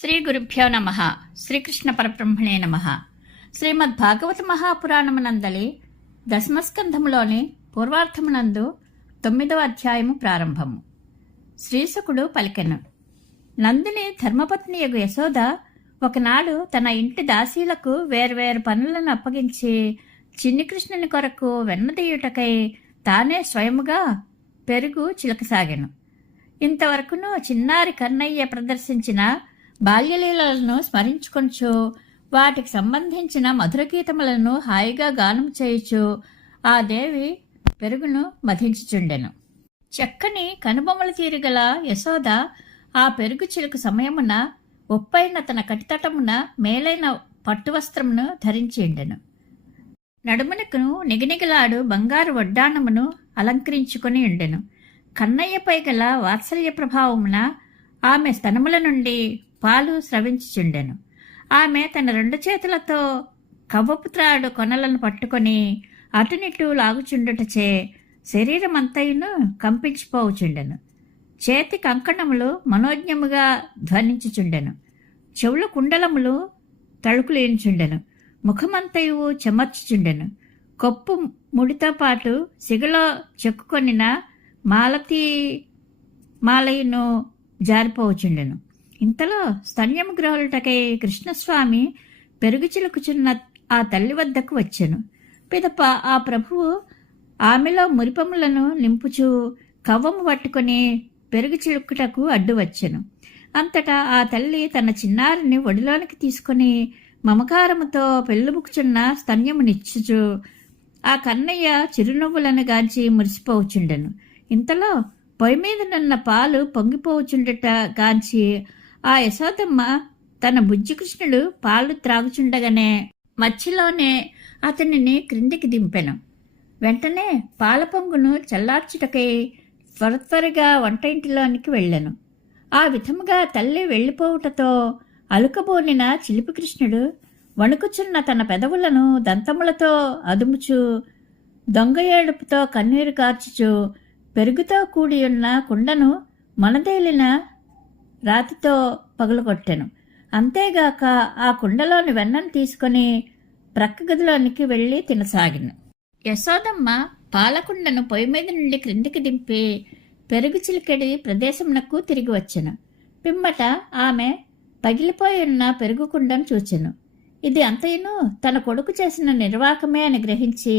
శ్రీ గురుభ్యో నమ. శ్రీకృష్ణ పరబ్రహ్మణే నమ. శ్రీమద్ భాగవత మహాపురాణమునందలి దశమస్కంధములోని పూర్వార్థమునందు 9వ అధ్యాయము ప్రారంభము. శ్రీశుకుడు పలికెను. నందిని ధర్మపత్నియగు యశోద ఒకనాడు తన ఇంటి దాసీలకు వేర్వేరు పనులను అప్పగించి చిన్ని కృష్ణుని కొరకు వెన్నదీయుటకై తానే స్వయముగా పెరుగు చిలకసాగెను. ఇంతవరకును చిన్నారి కన్నయ్య ప్రదర్శించిన బాల్యలీలలను స్మరించుకొంచు వాటికి సంబంధించిన మధుర గీతములను హాయిగా గానం చేయుచు ఆ దేవి పెరుగును మధించుచుండెను. చక్కని కనుబొమ్మల తీరుగల యశోద ఆ పెరుగు చిలుకు సమయమున ఒప్పైన తన కటితటమున మేలైన పట్టువస్త్రమును ధరించిండెను. నడుమునకును నిగనిగలాడు బంగారు వడ్డానమును అలంకరించుకొని ఉండెను. కన్నయ్యపై గల వాత్సల్య ప్రభావమున ఆమె స్తనముల నుండి పాలు స్రవించుచుండెను. ఆమె తన 2 చేతులతో కవ్వపు త్రాడు కొనలను పట్టుకొని అటునిటు లాగుచుండుటచే శరీరమంతయును కంపించిపోవుచుండెను. చేతి కంకణములు మనోజ్ఞముగా ధ్వనించుచుండెను. చెవులు కుండలములు తళుకులేంచుండెను. ముఖమంతయు చెమర్చుచుండెను. కొప్పు ముడితో పాటు సిగలో చెక్కుకొనిన మాలయును జారిపోవచుండెను. ఇంతలో స్తన్యము గ్రహులటకై కృష్ణస్వామి పెరుగు చిలుకుచున్న ఆ తల్లి వద్దకు వచ్చెను. పిదప ఆ ప్రభువు ఆమెలో మురిపములను నింపుచూ కవ్వము పట్టుకొని పెరుగు చిలుకుటకు అడ్డు వచ్చెను. అంతటా ఆ తల్లి తన చిన్నారిని ఒడిలోనికి తీసుకుని మమకారముతో పెళ్ళుబుకుచున్న స్తన్యమునిచ్చుచు ఆ కన్నయ్య చిరునవ్వులను గాంచి మురిసిపోవచుండెను. ఇంతలో పొయ్యి మీదనున్న పాలు పొంగిపోవచుండట గాంచి ఆ యశోదమ్మ తన బుజ్జికృష్ణుడు పాలు త్రాగుచుండగానే మధ్యలోనే అతనిని క్రిందికి దింపెను. వెంటనే పాల పొంగును చల్లార్చుటకై త్వరగా వంట ఇంటిలోనికి వెళ్ళెను. ఆ విధముగా తల్లి వెళ్ళిపోవుటతో అలుకబోనిన చిలిపి కృష్ణుడు వణుకుచున్న తన పెదవులను దంతములతో అదుముచు దొంగ ఏడుపుతో కన్నీరు కార్చుచు పెరుగుతో కూడి ఉన్న కుండను మనదేలిన రాతితో పగులగొట్టెను. అంతేగాక ఆ కుండలోని వెన్నను తీసుకొని ప్రక్క గదిలోనికి వెళ్ళి తినసాగిను. యశోదమ్మ పాలకుండను పొయ్యి మీద నుండి క్రిందికి దింపి పెరుగు చిలికెడి ప్రదేశమునకు తిరిగి వచ్చెను. పిమ్మట ఆమె పగిలిపోయి ఉన్న పెరుగు కుండను చూచెను. ఇది అంతయును తన కొడుకు చేసిన నిర్వాకమే అని గ్రహించి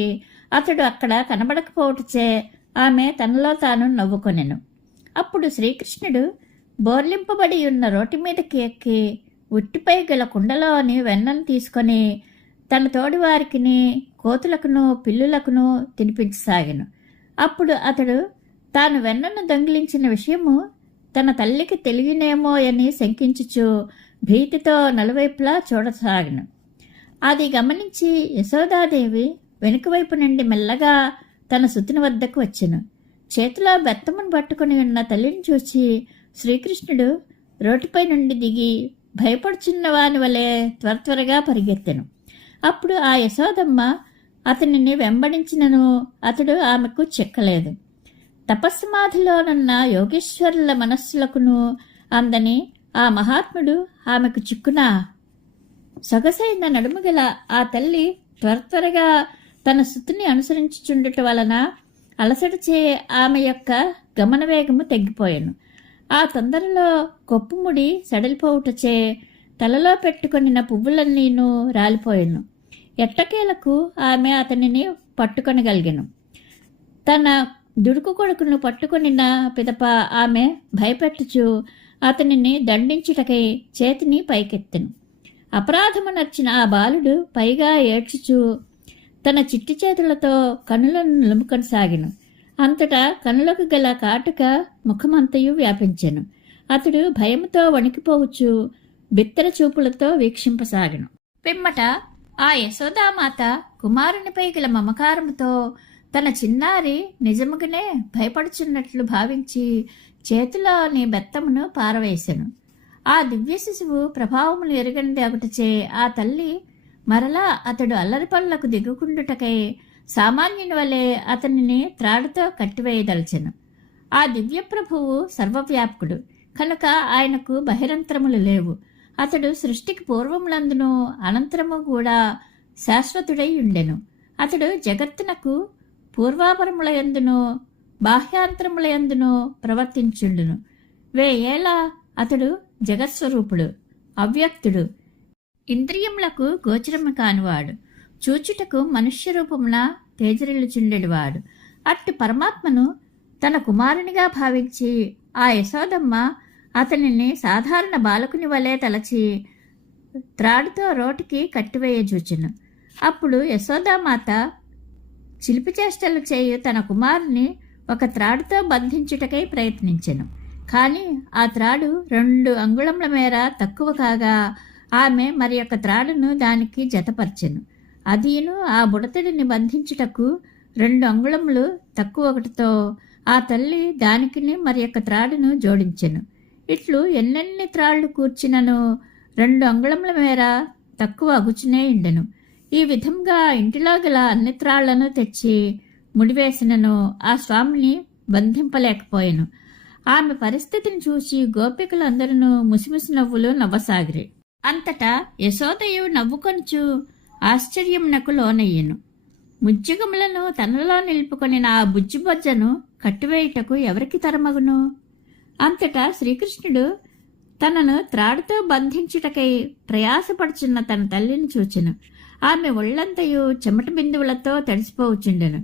అతడు అక్కడ కనబడకపోవటచే ఆమె తనలో తాను నవ్వుకొనెను. అప్పుడు శ్రీకృష్ణుడు బోర్లింపబడి ఉన్న రోటి మీదకి ఎక్కి ఉట్టిపై గల కుండలోని వెన్నను తీసుకొని తన తోడివారికిని కోతులకును పిల్లులకును తినిపించసాగెను. అప్పుడు అతడు తాను వెన్నను దొంగిలించిన విషయము తన తల్లికి తెలియనేమో అని శంకించుచు భీతితో నలువైపులా చూడసాగెను. అది గమనించి యశోదాదేవి వెనుకవైపు నుండి మెల్లగా తన సుతుని వద్దకు వచ్చెను. చేతిలో బెత్తమును పట్టుకుని ఉన్న తల్లిని చూచి శ్రీకృష్ణుడు రోటిపై నుండి దిగి భయపడుచున్న వాని వలె త్వరగా పరిగెత్తెను. అప్పుడు ఆ యశోదమ్మ అతనిని వెంబడించినను అతడు ఆమెకు చిక్కలేదు. తపస్సమాధిలోనున్న యోగేశ్వరుల మనస్సులకును అందని ఆ మహాత్ముడు ఆమెకు చిక్కునా? సొగసైన నడుముగల ఆ తల్లి త్వరగా తన సుతుని అనుసరించుచుండుట వలన అలసటచే ఆమె యొక్క గమన వేగము తగ్గిపోయాను. ఆ తొందరలో కొప్పుముడి సడలిపోవుటచే తలలో పెట్టుకొనిన పువ్వులన్నీను రాలిపోయాను. ఎట్టకేలకు ఆమె అతనిని పట్టుకొనగలిగెను. తన దుడుకు కొడుకును పట్టుకొనిన పిదప ఆమె భయపెట్టుచు అతనిని దండించుటకై చేతిని పైకెత్తెను. అపరాధము నర్చిన ఆ బాలుడు పైగా ఏడ్చుచు తన చిట్టి చేతులతో కనులను నిలుముకొనసాగెను. అంతటా కనులకు గల కాటుక ముఖమంతయు వ్యాపించెను. అతడు భయముతో వణికిపోవచ్చు బిత్తర చూపులతో వీక్షింపసాగెను. పిమ్మట ఆ యశోదామాత కుమారునిపై గల మమకారముతో తన చిన్నారి నిజముగానే భయపడుచున్నట్లు భావించి చేతిలోని బెత్తమును పారవేశెను. ఆ దివ్య శిశువు ప్రభావములు ఎరుగనిది ఒకటచే ఆ తల్లి మరలా అతడు అల్లరి పనులకు దిగుకుండుటకై సామాన్యుని వలె అతనిని త్రాడుతో కట్టివేయదలచెను. ఆ దివ్యప్రభువు సర్వవ్యాపకుడు కనుక ఆయనకు బహిరంతరములు లేవు. అతడు సృష్టికి పూర్వములందును అనంతరము కూడా శాశ్వతుడై ఉండెను. అతడు జగత్తునకు పూర్వాపరములయందును బాహ్యాంతరములయందును ప్రవర్తించుండును. వేయేళ అతడు జగత్స్వరూపుడు, అవ్యక్తుడు, ఇంద్రియములకు గోచరము కానివాడు, చూచుటకు మనుష్య రూపమున తేజరిల్లుచుండెడివాడు. అట్టి పరమాత్మను తన కుమారునిగా భావించి ఆ యశోదమ్మ అతనిని సాధారణ బాలకుని వలె తలచి త్రాడుతో రోటికి కట్టివేయజూచెను. అప్పుడు యశోదామాత చిలిపి చేష్టలు చేయు తన కుమారుని ఒక త్రాడుతో బంధించుటకై ప్రయత్నించెను. కానీ ఆ త్రాడు 2 అంగుళముల మేర తక్కువ కాగా ఆమె మరి యొక్క త్రాడును దానికి జతపరచెను. అదీను ఆ బుడతడిని బంధించుటకు 2 అంగుళములు తక్కువ ఒకటితో ఆ తల్లి దానికిని మరి యొక్క త్రాడును జోడించెను. ఇట్లు ఎన్నెన్ని త్రాళ్లు కూర్చినను 2 అంగుళముల మేర తక్కువ అగుచునే ఉండెను. ఈ విధంగా ఇంటిలో గల అన్ని త్రాళ్లను తెచ్చి ముడివేసినను ఆ స్వామిని బంధింపలేకపోయెను. ఆమె పరిస్థితిని చూసి గోపికలందరూ ముసిముసి నవ్వులు నవ్వసాగిరి. అంతటా యశోదయు నవ్వుకొనుచు ఆశ్చర్యమునకు లోనయ్యెను. ముజ్జగములను తనలో నిలుపుకొనిన ఆ బుజ్జిబొజ్జను కట్టివేయుటకు ఎవరికి తరమగును? అంతటా శ్రీకృష్ణుడు తనను త్రాడుతో బంధించుటకై ప్రయాసపడుచున్న తన తల్లిని చూచెను. ఆమె ఒళ్లంతయు చెమట బిందువులతో తడిసిపోవచుండెను.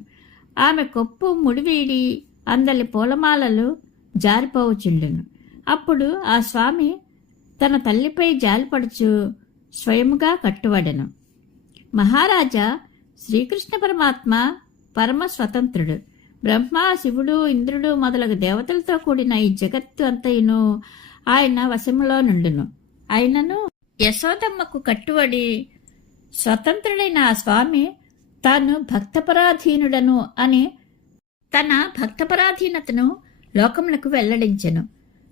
ఆమె కొప్పు ముడివీడి అందలి పూలమాలలు జారిపోవచుండెను. అప్పుడు ఆ స్వామి తన తల్లిపై జాలిపడుచు స్వయముగా కట్టుబడెను. మహారాజా, శ్రీకృష్ణ పరమాత్మ పరమ స్వతంత్రుడు. బ్రహ్మ, శివుడు, ఇంద్రుడు మొదలగు దేవతలతో కూడిన ఈ జగత్తు అంతయును ఆయన వశములో నుండును. అయినను యశోదమ్మకు కట్టుబడి స్వతంత్రుడైన ఆ స్వామి తాను భక్తపరాధీనుడను అని తన భక్తపరాధీనతను లోకములకు వెల్లడించెను.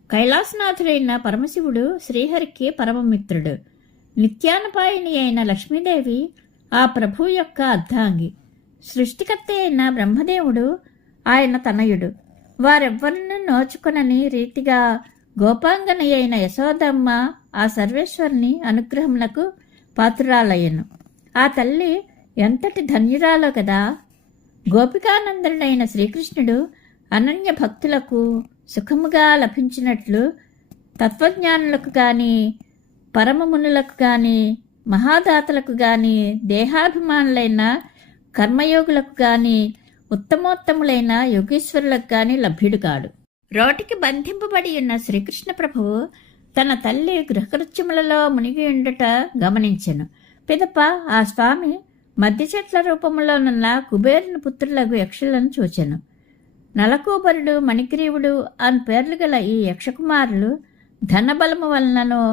కైలాసనాథుడైన పరమశివుడు శ్రీహరికి పరమమిత్రుడు. నిత్యానపాయిని అయిన లక్ష్మీదేవి ఆ ప్రభు యొక్క అర్ధాంగి. సృష్టికర్త అయిన బ్రహ్మదేవుడు ఆయన తనయుడు. వారెవ్వరినూ నోచుకొనని రీతిగా గోపాంగని అయిన యశోదమ్మ ఆ సర్వేశ్వరుని అనుగ్రహమునకు పాత్రురాలయ్యను. ఆ తల్లి ఎంతటి ధన్యురాలో కదా! గోపికానందనుడైన శ్రీకృష్ణుడు అనన్య భక్తులకు సుఖముగా లభించినట్లు తత్వజ్ఞానులకు గాని, పరమమునులకు గాని, మహాదాతలకు గాని, దేహాభిమానులైన కర్మయోగులకు గాని, ఉత్తమోత్తములైన యోగీశ్వరులకు గాని లభ్యుడు కాడు. రోటికి బంధింపబడి ఉన్న శ్రీకృష్ణ ప్రభువు తన తల్లి గృహకృత్యములలో మునిగి ఉండుట గమనించెను. పిదప ఆ స్వామి మధ్య చెట్ల రూపములోనున్న కుబేరుని పుత్రులకు యక్షులను చూచెను. నలకూబరుడు, మణిగ్రీవుడు అని పేర్లు గల ఈ యక్షకుమారులు ధనబలము వలననో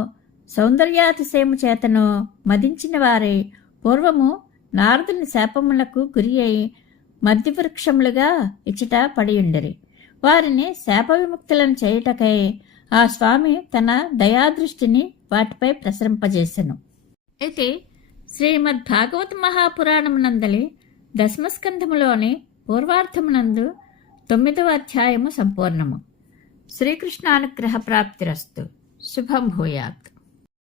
సౌందర్యాతిశయము చేతనో మదించిన వారై పూర్వము నారదుని శాపములకు గురి అయి మధ్యవృక్షములుగా ఇచ్చట పడియుండరి. వారిని శాప విముక్తులను చేయుటకై ఆ స్వామి తన దయాదృష్టిని వాటిపై ప్రసరింపజేసెను. అయితే శ్రీమద్భాగవత మహాపురాణమునందలి దశమస్కంధములోని పూర్వార్థమునందు 9వ అధ్యాయము సంపూర్ణము. శ్రీకృష్ణానుగ్రహ ప్రాప్తిరస్తు. శుభం భూయాత్.